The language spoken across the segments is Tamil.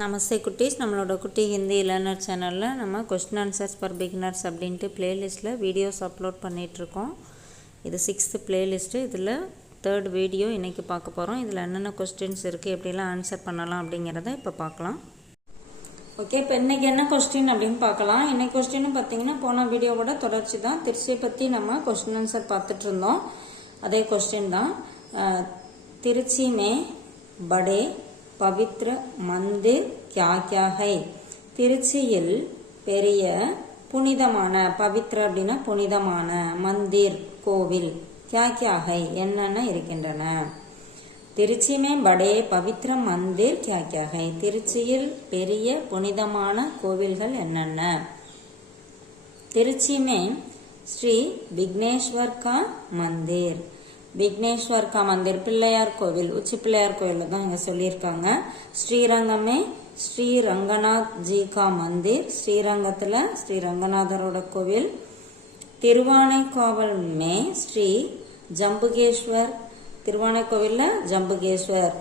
நமஸ்தே குட்டீஸ், நம்மளோட குட்டி ஹிந்தி லேர்னர் சேனலில் நம்ம கொஸ்டின் ஆன்சர்ஸ் ஃபார் பிகினர்ஸ் அப்படின்ட்டு பிளேலிஸ்ட்டில் வீடியோஸ் அப்லோட் பண்ணிகிட்ருக்கோம். இது 6th பிளேலிஸ்ட்டு. இதில் 3rd வீடியோ இன்றைக்கி பார்க்க போகிறோம். இதில் என்னென்ன கொஸ்டின்ஸ் இருக்குது, எப்படிலாம் ஆன்சர் பண்ணலாம் அப்படிங்கிறத இப்போ பார்க்கலாம். ஓகே, இப்போ இன்றைக்கி என்ன கொஸ்டின் அப்படின்னு பார்க்கலாம். இன்றைக்கி கொஸ்டின்னு பார்த்தீங்கன்னா போன வீடியோவோட தொடர்ச்சி தான். திருச்சியை பற்றி நம்ம கொஸ்டின் ஆன்சர் பார்த்துட்டு இருந்தோம். அதே கொஸ்டின் தான். திருச்சி மே படே பவித்ர மந்திர் கியா கியா ஹை? திருச்சியில் பெரிய புனிதமான, பவித்ர அப்படின்னா புனிதமான, மந்திர் கோவில், கியா கியா ஹை என்னென்ன இருக்கின்றன? திருச்சி மே படே பவித்ர மந்திர் கியா கியா ஹை? திருச்சியில் பெரிய புனிதமான கோவில்கள் என்னென்ன? திருச்சி மே ஸ்ரீ விக்னேஸ்வர் கா மந்திர், விக்னேஸ்வர் கா மந்திர் பிள்ளையார் கோவில், உச்சி பிள்ளையார் கோவில் தான் இங்கே சொல்லியிருக்காங்க. ஸ்ரீரங்கமே ஸ்ரீ ரங்கநாத் ஜி கா மந்திர், ஸ்ரீரங்கத்தில் ஸ்ரீ ரங்கநாதரோட கோவில். திருவானைக்காவல் மே ஸ்ரீ ஜம்புகேஸ்வர், திருவானைக்கோவிலில் ஜம்புகேஸ்வர்.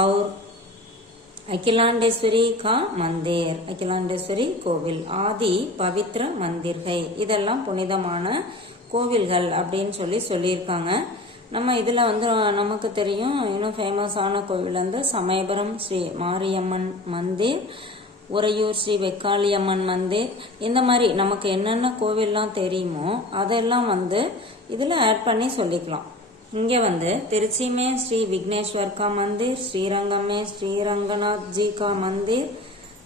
और அகிலாண்டேஸ்வரி கா மந்திர், அகிலாண்டேஸ்வரி கோவில். ஆதி பவித்ர மந்திர்கள், இதெல்லாம் புனிதமான கோவில்கள் அப்படின்னு சொல்லியிருக்காங்க. நம்ம இதில் வந்து நமக்கு தெரியும், இன்னும் ஃபேமஸான கோவில் வந்து சமயபுரம் ஸ்ரீ மாரியம்மன் மந்திர், உறையூர் ஸ்ரீ வெக்காளியம்மன் மந்திர். இந்த மாதிரி நமக்கு என்னென்ன கோவில்லாம் தெரியுமோ அதெல்லாம் வந்து இதில் ஆட் பண்ணி சொல்லிக்கலாம். இங்கே வந்து திருச்சி மே ஸ்ரீ விக்னேஸ்வர் கா மந்திர், ஸ்ரீரங்கம் மே ஸ்ரீ ரங்கநாத் ஜி கா மந்திர்,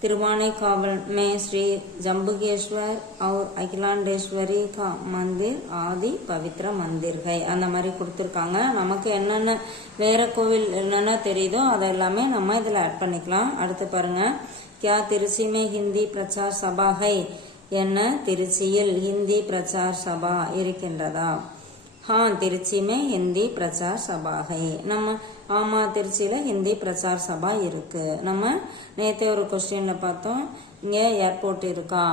திருவானைக்காவல் மே ஸ்ரீ ஜம்புகேஸ்வர் और அகிலாண்டேஸ்வரி கா மந்திர், ஆதி பவித்ர மந்திர்கள் அந்த மாதிரி கொடுத்துருக்காங்க. நமக்கு என்னென்ன வேற கோவில் என்னென்ன தெரியுதோ அதெல்லாமே நம்ம இதில் ஆட் பண்ணிக்கலாம். அடுத்து பாருங்க, கியா திருச்சி மே ஹிந்தி பிரச்சார் சபா ஹை? என்ன திருச்சியில் ஹிந்தி பிரச்சார் சபா இருக்கின்றதா? திருச்சி மே ஹிந்தி பிரச்சார் சபா ஹை. நம்ம ஆமா, திருச்சியில் ஹிந்தி பிரச்சார் சபா இருக்கு. நம்ம நேற்று ஒரு கொஸ்டின்ல பார்த்தோம், இங்கே ஏர்போர்ட் இருக்கா,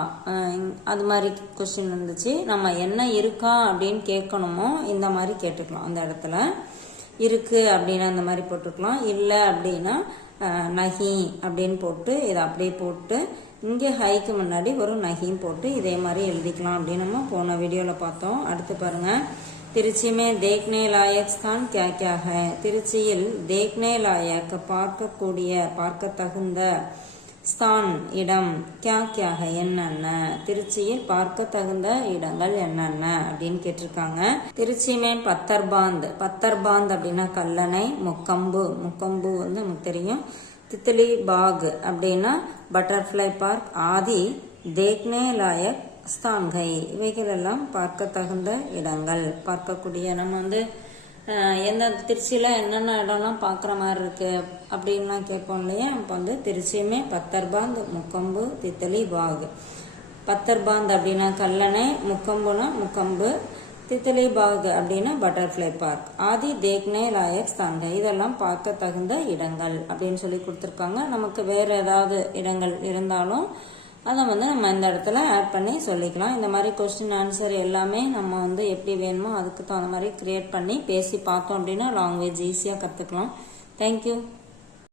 அது மாதிரி கொஸ்டின் இருந்துச்சு. நம்ம என்ன இருக்கா அப்படின்னு கேட்கணுமோ இந்த மாதிரி கேட்டுக்கலாம். அந்த இடத்துல இருக்கு அப்படின்னா அந்த மாதிரி போட்டுக்கலாம். இல்லை அப்படின்னா நஹி அப்படின்னு போட்டு இதை அப்படியே போட்டு இங்கே ஹைக்கு முன்னாடி ஒரு நஹியும் போட்டு இதே மாதிரி எழுதிக்கலாம் அப்படின்னு நம்ம போன வீடியோவில் பார்த்தோம். அடுத்து பாருங்க, திருச்சி மே தேக்னே லாயக் ஸ்தான் கியா கியா ஹை? திருச்சியில் தேக்னே லாயக் பார்க்கக்கூடிய, பார்க்க தகுந்த, ஸ்தான் இடம், கியா கியா ஹை என்னென்ன? திருச்சியில் பார்க்க தகுந்த இடங்கள் என்னென்ன அப்படின்னு கேட்டிருக்காங்க. திருச்சி மே பத்தர்பாந்த், பத்தர்பாந்த் அப்படின்னா கல்லணை, முக்கம்பு, முக்கம்பு வந்து நமக்கு தெரியும். தித்லி பாக் அப்படின்னா பட்டர்ஃப்ளை பார்க். ஆதி தேக்னே லாயக் ஸ்தான்கை, இவைகள் எல்லாம் பார்க்க தகுந்த இடங்கள், பார்க்கக்கூடிய. நம்ம வந்து எந்த திருச்சியில் என்னென்ன இடம்லாம் பார்க்குற மாதிரி இருக்கு அப்படின்லாம் கேட்போம் இல்லையா? இப்போ வந்து திருச்சியுமே பத்தர்பாந்த், முக்கம்பு, தித்தலி பாக். பத்தர்பாந்த் அப்படின்னா கல்லணை, முக்கம்புனா முக்கம்பு, தித்தலி பாக் அப்படின்னா பட்டர்ஃப்ளை பார்க். ஆதி தேக்னே லாயக் ஸ்தான்கை, இதெல்லாம் பார்க்க தகுந்த இடங்கள் அப்படின்னு சொல்லி கொடுத்துருக்காங்க. நமக்கு வேற ஏதாவது இடங்கள் இருந்தாலும் அதை வந்து நம்ம இந்த இடத்துல ஆட் பண்ணி சொல்லிக்கலாம். இந்த மாதிரி கொஸ்டின் ஆன்சர் எல்லாமே நம்ம வந்து எப்படி வேணுமோ அதுக்கு தகுந்த மாதிரி கிரியேட் பண்ணி பேசி பார்த்தோம் அப்படின்னா லாங்குவேஜ் ஈஸியாக கற்றுக்கலாம். தேங்க்யூ.